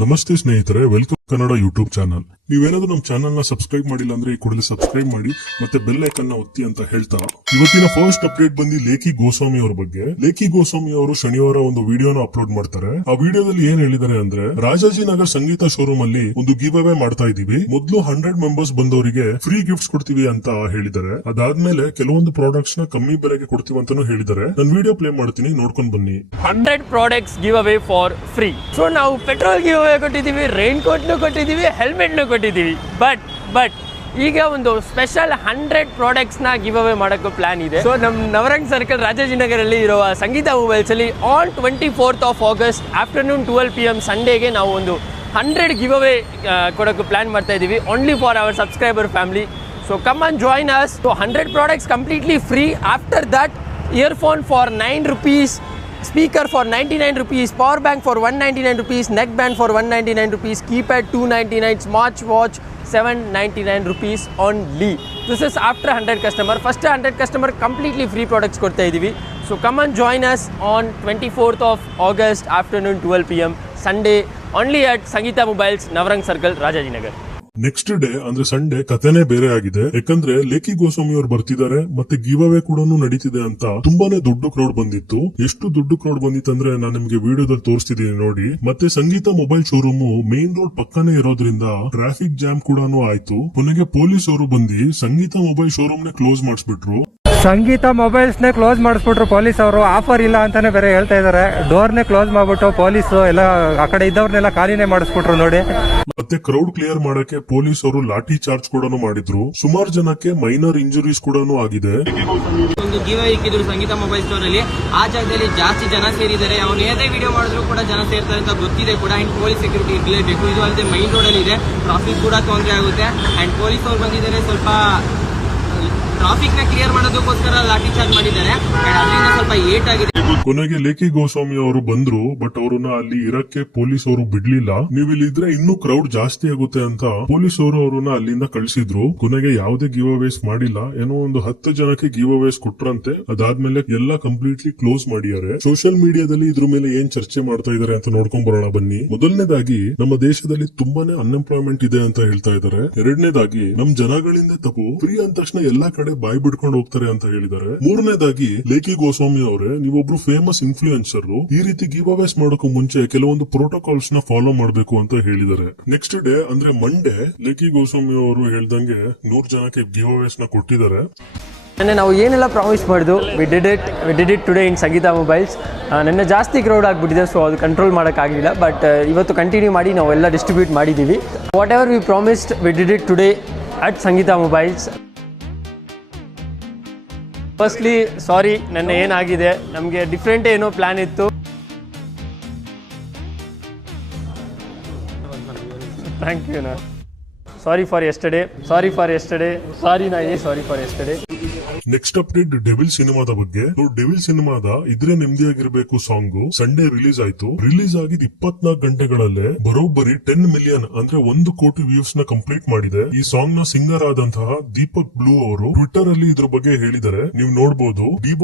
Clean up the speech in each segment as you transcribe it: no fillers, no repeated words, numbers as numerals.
ನಮಸ್ತೆ ಸ್ನೇಹಿತರೆ, welcome Kannada YouTube channel. ನೀವೇನಾದ್ರೂ ನಮ್ಮ ಚಾನಲ್ ನ ಸಬ್ಸ್ಕ್ರೈಬ್ ಮಾಡಿಲ್ಲ ಅಂದ್ರೆ ಈ ಕೂಡಲೇ ಸಬ್ಸ್ಕ್ರೈಬ್ ಮಾಡಿ ಮತ್ತೆ ಬೆಲ್ ಐಕನ್ ನ ಒತ್ತಿ ಅಂತ ಹೇಳ್ತಾ ಇವತ್ತಿನ ಫಸ್ಟ್ ಅಪ್ಡೇಟ್ ಬಂದು ಲೇಖಿ ಗೋಸ್ವಾಮಿ ಅವರ ಬಗ್ಗೆ. ಲೇಖಿ ಗೋಸ್ವಾಮಿ ಅವರು ಶನಿವಾರ ಒಂದು ವಿಡಿಯೋನ ಅಪ್ಲೋಡ್ ಮಾಡ್ತಾರೆ. ಆ ವಿಡಿಯೋದಲ್ಲಿ ಏನ್ ಹೇಳಿದ್ದಾರೆ ಅಂದ್ರೆ, ರಾಜಾಜಿನಗರ್ ಸಂಗೀತ ಶೋರೂಮ್ ಅಲ್ಲಿ ಒಂದು ಗಿವ್ ಅವೇ ಮಾಡ್ತಾ ಇದೀವಿ. ಮೊದಲು 100 ಮೆಂಬರ್ಸ್ ಬಂದವರಿಗೆ ಫ್ರೀ ಗಿಫ್ಟ್ಸ್ ಕೊಡ್ತೀವಿ ಅಂತ ಹೇಳಿದ್ದಾರೆ. ಅದಾದ್ಮೇಲೆ ಕೆಲವೊಂದು ಪ್ರಾಡಕ್ಟ್ಸ್ ನ ಕಮ್ಮಿ ಬೆಲೆಗೆ ಕೊಡ್ತೀವಿ ಅಂತಾನು ಹೇಳಿದ್ದಾರೆ. ನಾನು ವಿಡಿಯೋ ಪ್ಲೇ ಮಾಡ್ತೀನಿ, ನೋಡ್ಕೊಂಡ್ ಬನ್ನಿ. 100 products give away for free. So ನಾವು ಪೆಟ್ರೋಲ್ ಗಿವ್ ಅವೇ ಕೊಟ್ಟಿದ್ದೀವಿ, ರೈನ್ ಕೋಟ್ನು ಕೊಟ್ಟಿದ್ದೀವಿ, ಹೆಲ್ಮೆಟ್ನು ಕೊಟ್ಟಿದ್ದೀವಿ. ಬಟ್ ಈಗ ಒಂದು ಸ್ಪೆಷಲ್ 100 ಪ್ರಾಡಕ್ಟ್ಸ್ನ ಗಿವ್ ಅವೇ ಮಾಡೋಕ್ಕೂ ಪ್ಲಾನ್ ಇದೆ. ಸೊ ನಮ್ಮ ನವರಂಗ್ ಸರ್ಕಲ್ ರಾಜಾಜಿನಗರಲ್ಲಿ ಇರುವ ಸಂಗೀತ ಮೊಬೈಲ್ಸ್ ಅಲ್ಲಿ on 24th of August afternoon 12 PM ಸಂಡೇಗೆ ನಾವು ಒಂದು 100 ಗಿವ್ ಅವೇ ಕೊಡೋಕ್ಕೂ ಪ್ಲಾನ್ ಮಾಡ್ತಾ ಇದ್ದೀವಿ, only for our subscriber family. So come on join us. So 100 products completely free. After that earphone for 9 rupees, speaker for 99 rupees, power bank for 199 rupees, neck band for 199 rupees, keypad 299, smart watch 799 rupees only. This is after 100 customer. First 100 customer completely free products ಕೊಡ್ತಾ ಇದೀವಿ. So come and join us on 24th of August afternoon 12 PM Sunday, only at Sangeeta Mobiles, Navrang Circle, Rajajinagar. Next day ಅಂದ್ರೆ Sunday ಕಥೆನೇ ಬೇರೆ ಆಗಿದೆ. ಯಾಕಂದ್ರೆ ಲೇಖಿ ಗೋಸ್ವಾಮಿ ಅವರು ಬರ್ತಿದ್ದಾರೆ, ಮತ್ತೆ ಗಿವ್ ಅವೇ ಕೂಡ ನಡೀತಿದೆ ಅಂತ ತುಂಬಾನೇ ದೊಡ್ಡ ಕ್ರೌಡ್ ಬಂದಿತ್ತು. ಎಷ್ಟು ದೊಡ್ಡ ಕ್ರೌಡ್ ಬಂದಿತ್ತು ಅಂದ್ರೆ ನಾನು ನಿಮ್ಗೆ ವಿಡಿಯೋದಲ್ಲಿ ತೋರಿಸ್ತಿದ್ದೀನಿ ನೋಡಿ. ಮತ್ತೆ ಸಂಗೀತ ಮೊಬೈಲ್ ಶೋರೂಮ್ ಮೇನ್ ರೋಡ್ ಪಕ್ಕನೇ ಇರೋದ್ರಿಂದ ಟ್ರಾಫಿಕ್ ಜಾಮ್ ಕೂಡ ಆಯ್ತು. ಕೊನೆಗೆ ಪೊಲೀಸ್ ಅವರು ಬಂದು ಸಂಗೀತ ಮೊಬೈಲ್ ಶೋರೂಮ್ ನೇ ಕ್ಲೋಸ್ ಮಾಡಿಸ್ಬಿಟ್ರು. ಸಂಗೀತ ಮೊಬೈಲ್ಸ್ ನೇ ಕ್ಲೋಸ್ ಮಾಡಿಸ್ಬಿಟ್ರು ಪೊಲೀಸ್ ಅವರು. ಆಫರ್ ಇಲ್ಲ ಅಂತಾನೆ ಬೇರೆ ಹೇಳ್ತಾ ಇದಾರೆ. ಡೋರ್ ನೇ ಕ್ಲೋಸ್ ಮಾಡ್ಬಿಟ್ಟು ಪೊಲೀಸ್ ಎಲ್ಲ ಆ ಕಡೆ ಇದ್ದವ್ರನ್ನೆಲ್ಲ ಖಾಲಿನೇ ಮಾಡಿಸ್ಬಿಟ್ರು ನೋಡಿ. ಮತ್ತೆ ಕ್ರೌಡ್ ಕ್ಲಿಯರ್ ಮಾಡಕ್ಕೆ ಪೊಲೀಸ್ ಅವರು ಲಾಠಿ ಚಾರ್ಜ್ ಕೂಡ ಮಾಡಿದ್ರು. ಸುಮಾರು ಜನಕ್ಕೆ ಮೈನರ್ ಇಂಜುರೀಸ್ ಕೂಡ ಆಗಿದೆ. ಒಂದು ಗಿವ್ ಇಕ್ಕಿದ್ರು ಸಂಗೀತ ಮೊಬೈಲ್ ಸ್ಟೋರ್ ಅಲ್ಲಿ. ಆ ಜಾಗದಲ್ಲಿ ಜಾಸ್ತಿ ಜನ ಸೇರಿದ್ದಾರೆ. ಅವ್ರು ಏನೇ ವಿಡಿಯೋ ಮಾಡಿದ್ರು ಕೂಡ ಜನ ಸೇರ್ತಾರೆ ಅಂತ ಗೊತ್ತಿದೆ ಕೂಡ. ಅಂಡ್ ಪೊಲೀಸ್ ಸೆಕ್ಯೂರಿಟಿ ಇರಲೇಬೇಕು. ಇದು ಅಲ್ಲದೆ ಮೈನ್ ರೋಡ್ ಅಲ್ಲಿ ಇದೆ, ಟ್ರಾಫಿಕ್ ಕೂಡ ತೊಂದರೆ ಆಗುತ್ತೆ. ಅಂಡ್ ಪೊಲೀಸ್ ಅವ್ರು ಬಂದಿದ್ದಾರೆ, ಸ್ವಲ್ಪ ಟ್ರಾಫಿಕ್ ನ ಕ್ಲಿಯರ್ ಮಾಡೋದಕ್ಕೋಸ್ಕರ ಲಾಠಿ ಚಾರ್ಜ್ ಮಾಡಿದ್ದಾರೆ. ಅದರಿಂದ ಸ್ವಲ್ಪ ಏಟ್ ಆಗಿದೆ. ಕೊನೆಗೆ ಲೇಖಿ ಗೋಸ್ವಾಮಿ ಅವರು ಬಂದ್ರು, ಬಟ್ ಅವ್ರನ್ನ ಅಲ್ಲಿ ಇರಕ್ಕೆ ಪೊಲೀಸ್ ಅವರು ಬಿಡ್ಲಿಲ್ಲ. ನೀವು ಇಲ್ಲಿ ಇದ್ರೆ ಇನ್ನೂ ಕ್ರೌಡ್ ಜಾಸ್ತಿ ಆಗುತ್ತೆ ಅಂತ ಪೊಲೀಸ್ ಅವರು ಅವ್ರನ್ನ ಅಲ್ಲಿಂದ ಕಳಿಸಿದ್ರು. ಕೊನೆಗೆ ಯಾವುದೇ ಗಿವ್ ಅವೇಸ್ ಮಾಡಿಲ್ಲ. ಏನೋ ಒಂದು 10 ಜನಕ್ಕೆ ಗಿವ್ ಅವೇಸ್ ಕೊಟ್ರಂತೆ. ಅದಾದ್ಮೇಲೆ ಎಲ್ಲ ಕಂಪ್ಲೀಟ್ಲಿ ಕ್ಲೋಸ್ ಮಾಡಿದ್ದಾರೆ. ಸೋಷಿಯಲ್ ಮೀಡಿಯಾದಲ್ಲಿ ಇದ್ರ ಮೇಲೆ ಏನ್ ಚರ್ಚೆ ಮಾಡ್ತಾ ಇದಾರೆ ಅಂತ ನೋಡ್ಕೊಂಡ್ ಬರೋಣ ಬನ್ನಿ. ಮೊದಲನೇದಾಗಿ ನಮ್ಮ ದೇಶದಲ್ಲಿ ತುಂಬಾನೇ ಅನ್ಎಂಪ್ಲಾಯ್ಮೆಂಟ್ ಇದೆ ಅಂತ ಹೇಳ್ತಾ ಇದಾರೆ. ಎರಡನೇದಾಗಿ ನಮ್ ಜನಗಳಿಂದ ತಪ್ಪು, ಫ್ರೀ ಅಂದ ತಕ್ಷಣ ಎಲ್ಲಾ ಕಡೆ ಬಾಯಿ ಬಿಡ್ಕೊಂಡು ಹೋಗ್ತಾರೆ ಅಂತ ಹೇಳಿದ್ದಾರೆ. ಮೂರನೇದಾಗಿ ಲೇಖಿ ಗೋಸ್ವಾಮಿ ಅವರೇ, ನೀವೊಬ್ರು ಫೇಮಸ್ ಇನ್ಫ್ಲೂಯೆನ್ಸರ್, ಈ ರೀತಿ ಗಿವ್ ಅವೇಸ್ ಮಾಡೋಕು ಮುಂಚೆ ಕೆಲವೊಂದು ಪ್ರೋಟೋಕಾಲ್ಸ್ ನ ಫಾಲೋ ಮಾಡಬೇಕು ಅಂತ ಹೇಳಿದ್ದಾರೆ. ನೆಕ್ಸ್ಟ್ ಡೇ ಅಂದ್ರೆ ಮಂಡೇ ಲೇಖಿ ಗೋಸ್ವಾಮಿ ಅವರು ಹೇಳ್ದಂಗೆ 100 ಜನಕ್ಕೆ ಗಿವ್ ಅವೇಸ್ ನ ಕೊಟ್ಟಿದ್ದಾರೆ. ನಾವು ಏನೆಲ್ಲ ಪ್ರಾಮಿಸ್ ಮಾಡಿದ್ವು, we did it today in Sangeetha Mobiles. ನೆನ್ನೆ ಜಾಸ್ತಿ ಕ್ರೌಡ್ ಆಗಿಬಿಟ್ಟಿದೆ, ಸೊ ಅದು ಕಂಟ್ರೋಲ್ ಮಾಡೋಕ್ಕಾಗಲಿಲ್ಲ. ಬಟ್ ಇವತ್ತು ಕಂಟಿನ್ಯೂ ಮಾಡಿ ನಾವೆಲ್ಲ ಡಿಸ್ಟ್ರಿಬ್ಯೂಟ್ ಮಾಡಿದ್ದೀವಿ. Whatever we promised we did it today at Sangeetha mobiles. Firstly sorry, ನನ್ನ ಏನಾಗಿದೆ, ನಮಗೆ ಡಿಫ್ರೆಂಟ್ ಏನೋ ಪ್ಲಾನ್ ಇತ್ತು. Thank you. Sorry for yesterday. Next update Devil ಸಿನಿಮಾದ ಬಗ್ಗೆ. ಡೆವಿಲ್ ಸಿನಿಮಾದ ಇದ್ರೆ ನೆಮ್ಮದಿಯಾಗಿರ್ಬೇಕು ಸಾಂಗ್ ಸಂಡೇ ರಿಲೀಸ್ ಆಯ್ತು. ರಿಲೀಸ್ ಆಗಿದ್ 24 ಗಂಟೆಗಳಲ್ಲೇ ಬರೋಬ್ಬರಿ 10 ಮಿಲಿಯನ್ ಅಂದ್ರೆ 1 ಕೋಟಿ ವ್ಯೂಸ್ ನ ಕಂಪ್ಲೀಟ್ ಮಾಡಿದೆ. ಈ ಸಾಂಗ್ ನ ಸಿಂಗರ್ ಆದಂತಹ ದೀಪಕ್ ಬ್ಲೂ ಅವರು ಟ್ವಿಟರ್ ಅಲ್ಲಿ ಇದ್ರ ಬಗ್ಗೆ ಹೇಳಿದ್ದಾರೆ. ನೀವು ನೋಡಬಹುದು. ಡಿ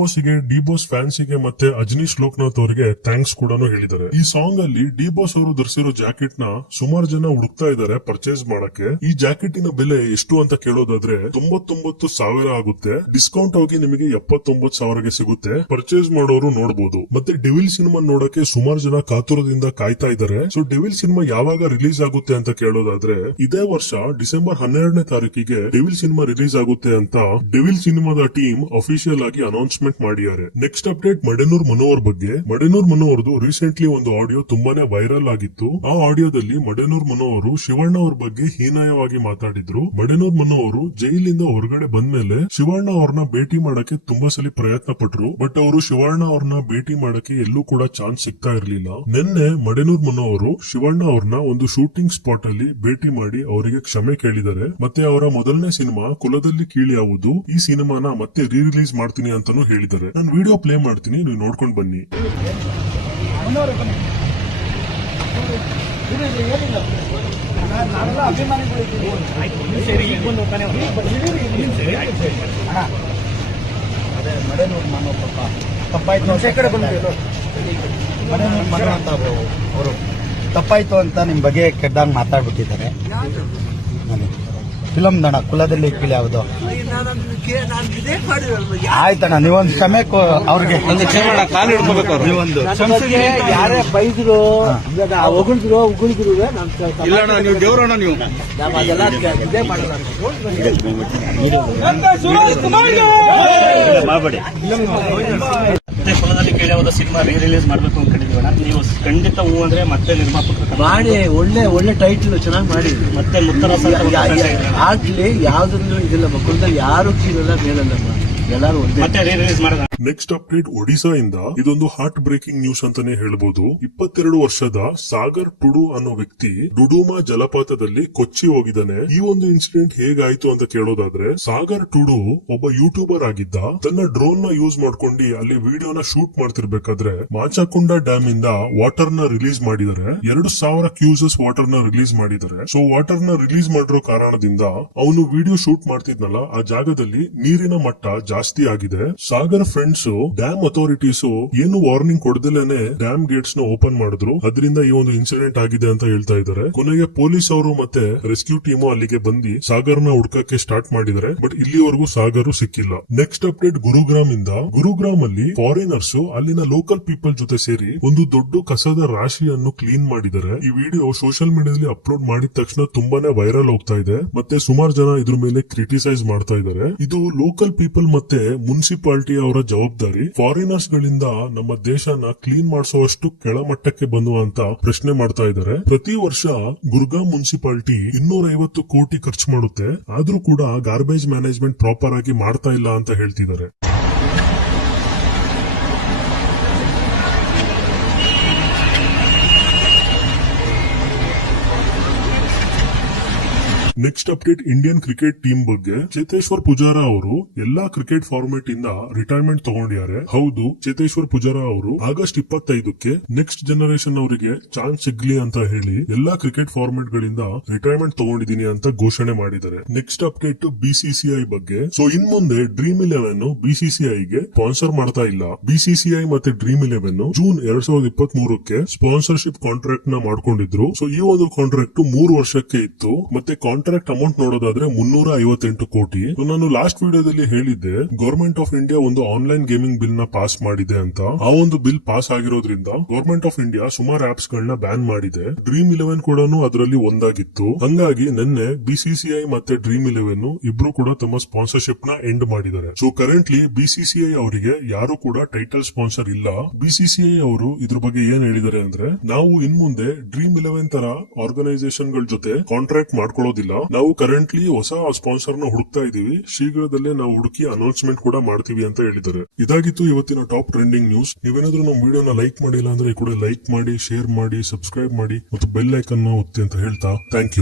ಬಾಸ್ ಫ್ಯಾನ್ಸ್ ಗೆ ಮತ್ತೆ ಅಜನೀಶ್ ಲೋಕನಾಥ್ ಅವರಿಗೆ ಥ್ಯಾಂಕ್ಸ್ ಕೂಡ ಹೇಳಿದ್ದಾರೆ. ಈ ಸಾಂಗ್ ಅಲ್ಲಿ ಡಿ ಬಾಸ್ ಅವರು ಧರಿಸಿರೋ ಜಾಕೆಟ್ ನ ಸುಮಾರು ಜನ ಹುಡುಕ್ತಾ ಇದ್ದಾರೆ ಪರ್ಚೇಸ್ ಮಾಡಕ್ಕೆ. ಈ ಜಾಕೆಟಿನ ಬೆಲೆ ಎಷ್ಟು ಅಂತ ಕೇಳೋದಾದ್ರೆ 99,000 ಆಗುತ್ತೆ. ಡಿಸ್ಕೌಂಟ್ ಹೋಗಿ ನಿಮಗೆ 79,000ಗೆ ಸಿಗುತ್ತೆ. ಪರ್ಚೇಸ್ ಮಾಡೋರು ನೋಡಬಹುದು. ಮತ್ತೆ ಡೆವಿಲ್ ಸಿನಿಮಾ ನೋಡಕ್ಕೆ ಸುಮಾರು ಜನ ಕಾತುರದಿಂದ ಕಾಯ್ತಾ ಇದ್ದಾರೆ. ಸೊ ಡೆವಿಲ್ ಸಿನಿಮಾ ಯಾವಾಗ ರಿಲೀಸ್ ಆಗುತ್ತೆ ಅಂತ ಕೇಳೋದಾದ್ರೆ ಇದೇ ವರ್ಷ ಡಿಸೆಂಬರ್ 12ನೇ ತಾರೀಕಿಗೆ ಡೆವಿಲ್ ಸಿನಿಮಾ ರಿಲೀಸ್ ಆಗುತ್ತೆ ಅಂತ ಡೆವಿಲ್ ಸಿನಿಮಾದ ಟೀಮ್ ಅಫಿಷಿಯಲ್ ಆಗಿ ಅನೌನ್ಸ್ಮೆಂಟ್ ಮಾಡಿದ್ದಾರೆ. ನೆಕ್ಸ್ಟ್ ಅಪ್ಡೇಟ್ ಮಡೆನೂರ್ ಮನೋಹರ್ ಬಗ್ಗೆ. ಮಡೆನೂರ್ ಮನೋಹರ್ದು ರೀಸೆಂಟ್ಲಿ ಒಂದು ಆಡಿಯೋ ತುಂಬಾನೇ ವೈರಲ್ ಆಗಿತ್ತು. ಆ ಆಡಿಯೋದಲ್ಲಿ ಮಡೆನೂರ್ ಮನೋಹರ್ ಶಿವಣ್ಣ ಅವ್ರ ಬಗ್ಗೆ ಹೀನಾಯವಾಗಿ ಮಾತಾಡಿದ್ರು. ಮಡೆನೂರ್ ಮನೋಹರ್ ಜೈಲಿಂದ ಹೊರಗಡೆ ಬಂದ್ಮೇಲೆ ಶಿವಣ್ಣ ಅವ್ರನ್ನ ಭೇಟಿ ಮಾಡಕ್ಕೆ ತುಂಬಾ ಸಲ ಪ್ರಯತ್ನ ಪಟ್ರು. ಬಟ್ ಅವರು ಶಿವಣ್ಣ ಅವ್ರನ್ನ ಭೇಟಿ ಮಾಡಕ್ಕೆ ಎಲ್ಲೂ ಕೂಡ ಚಾನ್ಸ್ ಸಿಗ್ತಾ ಇರ್ಲಿಲ್ಲ. ನಿನ್ನೆ ಮಡೆನೂರ್ ಮನೋಹರ್ ಶಿವಣ್ಣ ಅವ್ರನ್ನ ಒಂದು ಶೂಟಿಂಗ್ ಸ್ಪಾಟ್ ಅಲ್ಲಿ ಭೇಟಿ ಮಾಡಿ ಅವರಿಗೆ ಕ್ಷಮೆ ಕೇಳಿದ್ದಾರೆ. ಮತ್ತೆ ಅವರ ಮೊದಲನೇ ಸಿನಿಮಾ ಕುಲದಲ್ಲಿ ಕೀಳ್ಯಾವುದು, ಈ ಸಿನಿಮಾನ ಮತ್ತೆ ರೀ ರಿಲೀಸ್ ಮಾಡ್ತೀನಿ ಅಂತಾನು ಹೇಳಿದ್ದಾರೆ. ನಾನು ವಿಡಿಯೋ ಪ್ಲೇ ಮಾಡ್ತೀನಿ, ನೀವು ನೋಡ್ಕೊಂಡ್ ಬನ್ನಿ. ತಪ್ಪಾಯ್ತು. ಮನೆ ಅಂತ ಅವರು ತಪ್ಪಾಯ್ತು ಅಂತ ನಿಮ್ ಬಗ್ಗೆ ಕೆಟ್ಟದಾಗ ಮಾತಾಡ್ಬಿಟ್ಟಿದ್ದಾರೆ. ಫಿಲಮ್ ದಣ ಕುಲದಲ್ಲಿ ಕೀಳು ಯಾವುದು ಆಯ್ತಣ್ಣ, ನೀವೊಂದು ಕ್ಷಮೆ ಅವ್ರಿಗೆ ಕಾಲು ಹಿಡ್ಕೋಬೇಕು ಅವ್ರು. ನೀವೊಂದು ಯಾರೇ ಬೈದ್ರು ಉಗುಳಿದ್ರು ಇಲ್ಲಣ್ಣ, ನೀವು ದೇವ್ರಣ್ಣ, ನೀವು ಅದೆಲ್ಲ ಇದೇ ಮಾಡಲ್ಲ. ಮತ್ತೆ ಕುಲದಲ್ಲಿ ಕೇಳಿ ಸಿನಿಮಾ ರಿಲೀಸ್ ಮಾಡಬೇಕು ಅನ್ಕೊಂಡಿದ್ದೀವಣ್ಣ. ನೀವು ಖಂಡಿತ ಹೂ ಅಂದ್ರೆ ಮತ್ತೆ ನಿರ್ಮಾಪಕರು ಮಾಡಿ ಒಳ್ಳೆ ಟೈಟ್ಲ್ ಚೆನ್ನಾಗಿ ಮಾಡಿ ಮತ್ತೆ ಮುತ್ತರ ಆಗ್ಲಿ ಯಾವ್ದ್ರಲ್ಲೂ ಇದಿಲ್ಲ. ಮಕ್ಕಳದಲ್ಲಿ ಯಾರು ಕೀಳಲ್ಲ ಮೇಲಲ್ಲ, ಎಲ್ಲಾರು ಒಂದೇ. ಮತ್ತೆ ರಿಲೀಸ್ ಮಾಡೋಣ. ನೆಕ್ಸ್ಟ್ ಅಪ್ಡೇಟ್ ಒಡಿಶಾ ಇಂದ. ಇದೊಂದು ಹಾರ್ಟ್ ಬ್ರೇಕಿಂಗ್ ನ್ಯೂಸ್ ಅಂತಾನೆ ಹೇಳ್ಬೋದು. 22 ವರ್ಷದ ಸಾಗರ್ ಟುಡು ಅನ್ನೋ ವ್ಯಕ್ತಿ ಡುಡುಮಾ ಜಲಪಾತದಲ್ಲಿ ಕೊಚ್ಚಿ ಹೋಗಿದ್ದಾನೆ. ಈ ಒಂದು ಇನ್ಸಿಡೆಂಟ್ ಹೇಗಾಯ್ತು ಅಂತ ಕೇಳೋದಾದ್ರೆ, ಸಾಗರ್ ಟುಡು ಒಬ್ಬ ಯೂಟ್ಯೂಬರ್ ಆಗಿದ್ದ. ತನ್ನ ಡ್ರೋನ್ ನ ಯೂಸ್ ಮಾಡ್ಕೊಂಡು ಅಲ್ಲಿ ವಿಡಿಯೋನ ಶೂಟ್ ಮಾಡ್ತಿರ್ಬೇಕಾದ್ರೆ ಮಾಚಕೊಂಡ ಡ್ಯಾಮ್ ಇಂದ ವಾಟರ್ ನ ರಿಲೀಸ್ ಮಾಡಿದ್ದಾರೆ. 2000 ಕ್ಯೂಸಸ್ ವಾಟರ್ ನ ರಿಲೀಸ್ ಮಾಡಿದ್ದಾರೆ. ಸೊ ವಾಟರ್ ನ ರಿಲೀಸ್ ಮಾಡಿರೋ ಕಾರಣದಿಂದ ಅವನು ವಿಡಿಯೋ ಶೂಟ್ ಮಾಡ್ತಿದ್ನಲ್ಲ, ಆ ಜಾಗದಲ್ಲಿ ನೀರಿನ ಮಟ್ಟ ಜಾಸ್ತಿ ಆಗಿದೆ. ಸಾಗರ್ ಫ್ರೆಂಡ್ಸ್ ಡ್ಯಾಮ್ ಅಥಾರಿಟೀಸ್ ಏನು ವಾರ್ನಿಂಗ್ ಕೊಡದಲೇನೆ ಡ್ಯಾಮ್ ಗೇಟ್ಸ್ ನ ಓಪನ್ ಮಾಡಿದ್ರು. ಅದರಿಂದ ಈ ಒಂದು ಇನ್ಸಿಡೆಂಟ್ ಆಗಿದೆ ಅಂತ ಹೇಳ್ತಾ ಇದ್ದಾರೆ. ಕೊನೆಗೆ ಪೊಲೀಸ್ ಅವರು ಮತ್ತೆ ರೆಸ್ಕ್ಯೂ ಟೀಮು ಅಲ್ಲಿಗೆ ಬಂದು ಸಾಗರ್ನ ಹುಡ್ಕಕ್ಕೆ ಸ್ಟಾರ್ಟ್ ಮಾಡಿದ್ದಾರೆ. ಬಟ್ ಇಲ್ಲಿವರೆಗೂ ಸಾಗರ್ ಸಿಕ್ಕಿಲ್ಲ. ನೆಕ್ಸ್ಟ್ ಅಪ್ಡೇಟ್ ಗುರುಗ್ರಾಮ್ ಇಂದ. ಗುರುಗ್ರಾಮ್ ಅಲ್ಲಿ ಫಾರಿನರ್ಸ್ ಅಲ್ಲಿನ ಲೋಕಲ್ ಪೀಪಲ್ ಜೊತೆ ಸೇರಿ ಒಂದು ದೊಡ್ಡ ಕಸದ ರಾಶಿಯನ್ನು ಕ್ಲೀನ್ ಮಾಡಿದ್ದಾರೆ. ಈ ವಿಡಿಯೋ ಸೋಷಿಯಲ್ ಮೀಡಿಯಾದಲ್ಲಿ ಅಪ್ಲೋಡ್ ಮಾಡಿದ ತಕ್ಷಣ ತುಂಬಾನೇ ವೈರಲ್ ಹೋಗ್ತಾ ಇದೆ. ಮತ್ತೆ ಸುಮಾರು ಜನ ಇದ್ರ ಮೇಲೆ ಕ್ರಿಟಿಸೈಸ್ ಮಾಡ್ತಾ ಇದ್ದಾರೆ. ಇದು ಲೋಕಲ್ ಪೀಪಲ್ ಮತ್ತೆ ಮುನ್ಸಿಪಾಲಿಟಿ ಅವರ ಜವಾಬ್ದಾರಿ. ಫಾರಿನರ್ಸ್ ಗಳಿಂದ ನಮ್ಮ ದೇಶನ ಕ್ಲೀನ್ ಮಾಡಿಸುವಷ್ಟು ಕೆಳಮಟ್ಟಕ್ಕೆ ಬಂದು ಅಂತ ಪ್ರಶ್ನೆ ಮಾಡ್ತಾ ಇದ್ದಾರೆ. ಪ್ರತಿ ವರ್ಷ ಗುರ್ಗಾಂವ್ ಮುನ್ಸಿಪಾಲಿಟಿ 250 ಕೋಟಿ ಖರ್ಚು ಮಾಡುತ್ತೆ. ಆದ್ರೂ ಕೂಡ ಗಾರ್ಬೇಜ್ ಮ್ಯಾನೇಜ್ಮೆಂಟ್ ಪ್ರಾಪರ್ ಆಗಿ ಮಾಡ್ತಾ ಇಲ್ಲ ಅಂತ ಹೇಳ್ತಿದ್ದಾರೆ. Next update Indian cricket team ಬಗ್ಗೆ. ಚೇತೇಶ್ವರ್ ಪೂಜಾರ ಅವರು ಎಲ್ಲಾ ಕ್ರಿಕೆಟ್ ಫಾರ್ಮೆಟ್ ಇಂದ ರಿಟೈರ್ಮೆಂಟ್ ತಗೊಂಡಿದ್ದಾರೆ. ಹೌದು, ಚೇತೇಶ್ವರ್ ಪೂಜಾರ ಅವರು ಆಗಸ್ಟ್ 25ಕ್ಕೆ ನೆಕ್ಸ್ಟ್ ಜನರೇಷನ್ ಅವರಿಗೆ ಚಾನ್ಸ್ ಸಿಗ್ಲಿ ಅಂತ ಹೇಳಿ ಎಲ್ಲಾ ಕ್ರಿಕೆಟ್ ಫಾರ್ಮೆಟ್ ಗಳಿಂದ ರಿಟೈರ್ಮೆಂಟ್ ತಗೊಂಡಿದ್ದೀನಿ ಅಂತ ಘೋಷಣೆ ಮಾಡಿದ್ದಾರೆ. ನೆಕ್ಸ್ಟ್ ಅಪ್ಡೇಟ್ ಬಿಸಿಸಿಐ ಬಗ್ಗೆ. ಸೊ ಇನ್ ಮುಂದೆ ಡ್ರೀಮ್ 11 ಬಿಸಿಸಿಐಗೆ ಸ್ಪಾನ್ಸರ್ ಮಾಡ್ತಾ ಇಲ್ಲ. ಬಿಸಿಸಿಐ ಮತ್ತೆ ಡ್ರೀಮ್ 11 ಜೂನ್ 2023ಕ್ಕೆ ಸ್ಪಾನ್ಸರ್ಶಿಪ್ ಕಾಂಟ್ರಾಕ್ಟ್ ನ ಮಾಡ್ಕೊಂಡಿದ್ರು. ಸೊ ಈ ಒಂದು ಕಾಂಟ್ರಾಕ್ಟ್ 3 ವರ್ಷಕ್ಕೆ ಇತ್ತು. ಮತ್ತೆ ಕಾಂಟ್ರಾಕ್ಟ್ ಅಮೌಂಟ್ ನೋಡೋದಾದ್ರೆ 358 ಕೋಟಿ. ನಾನು ಲಾಸ್ಟ್ ವಿಡಿಯೋದಲ್ಲಿ ಹೇಳಿದ್ದೆ ಗವರ್ಮೆಂಟ್ ಆಫ್ ಇಂಡಿಯಾ ಒಂದು ಆನ್ಲೈನ್ ಗೇಮಿಂಗ್ ಬಿಲ್ ನ ಪಾಸ್ ಮಾಡಿದೆ ಅಂತ. ಆ ಒಂದು ಬಿಲ್ ಪಾಸ್ ಆಗಿರೋದ್ರಿಂದ ಗವರ್ಮೆಂಟ್ ಆಫ್ ಇಂಡಿಯಾ ಸುಮಾರು ಆಪ್ಸ್ ಗಳನ್ನ ಬ್ಯಾನ್ ಮಾಡಿದೆ. ಡ್ರೀಮ್ 11 ಕೂಡ ಅದರಲ್ಲಿ ಒಂದಾಗಿತ್ತು. ಹಂಗಾಗಿ ನಿನ್ನೆ ಬಿಸಿಸಿಐ ಮತ್ತೆ ಡ್ರೀಮ್ 11 ಇಬ್ರು ಕೂಡ ತಮ್ಮ ಸ್ಪಾನ್ಸರ್ಶಿಪ್ ನ ಎಂಡ್ ಮಾಡಿದ್ದಾರೆ. ಸೊ ಕರೆಂಟ್ಲಿ ಬಿಸಿಸಿಐ ಅವರಿಗೆ ಯಾರು ಕೂಡ ಟೈಟಲ್ ಸ್ಪಾನ್ಸರ್ ಇಲ್ಲ. ಬಿಸಿಸಿಐ ಅವರು ಇದ್ರ ಬಗ್ಗೆ ಏನ್ ಹೇಳಿದ್ದಾರೆ ಅಂದ್ರೆ, ನಾವು ಇನ್ ಮುಂದೆ ಡ್ರೀಮ್ 11 ತರ ಆರ್ಗನೈಸೇಷನ್ ಗಳ ಜೊತೆ ಕಾಂಟ್ರಾಕ್ಟ್ ಮಾಡ್ಕೊಳ್ಳೋದಿಲ್ಲ. ನಾವು ಕರೆಂಟ್ಲಿ ಹೊಸ ಸ್ಪಾನ್ಸರ್ ನ ಹುಡುಕ್ತಾ ಇದೀವಿ. ಶೀಘ್ರದಲ್ಲೇ ನಾವು ಹುಡುಕಿ ಅನೌನ್ಸ್ಮೆಂಟ್ ಕೂಡ ಮಾಡ್ತೀವಿ ಅಂತ ಹೇಳಿದ್ದಾರೆ. ಇದಾಗಿತ್ತು ಇವತ್ತಿನ ಟಾಪ್ ಟ್ರೆಂಡಿಂಗ್ ನ್ಯೂಸ್. ನೀವೇನಾದ್ರೂ ನಮ್ಮ ವಿಡಿಯೋನ ಲೈಕ್ ಮಾಡಿಲ್ಲ ಅಂದ್ರೆ ಈ ಕೂಡ ಲೈಕ್ ಮಾಡಿ, ಶೇರ್ ಮಾಡಿ, ಸಬ್ಸ್ಕ್ರೈಬ್ ಮಾಡಿ ಮತ್ತು ಬೆಲ್ ಐಕನ್ ನ ಒತ್ತಿ ಅಂತ ಹೇಳ್ತಾ ಥ್ಯಾಂಕ್ ಯು.